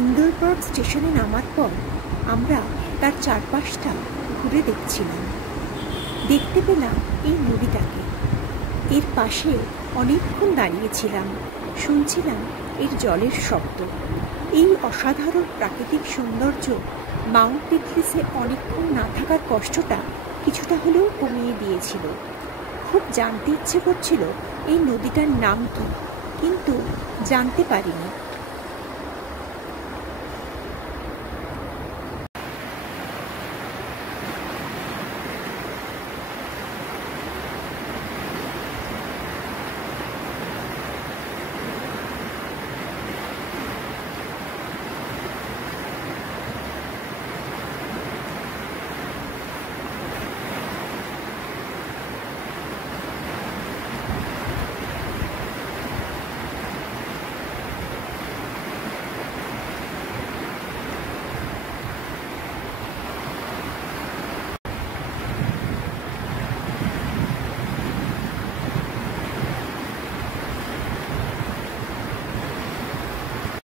ইন্দোরপার্ক স্টেশনে নামার পর আমরা তার চারপাশটা ঘুরে দেখছিলাম। দেখতে পেলাম এই নদীটাকে। এর পাশে অনেকক্ষণ দাঁড়িয়েছিলাম, শুনছিলাম এর জলের শব্দ। এই অসাধারণ প্রাকৃতিক সৌন্দর্য মাউন্ট পিকলিসে অনেকক্ষণ না থাকার কষ্টটা কিছুটা হলেও কমিয়ে দিয়েছিল। খুব জানতে ইচ্ছে করছিল এই নদীটার নাম কি, কিন্তু জানতে পারিনি।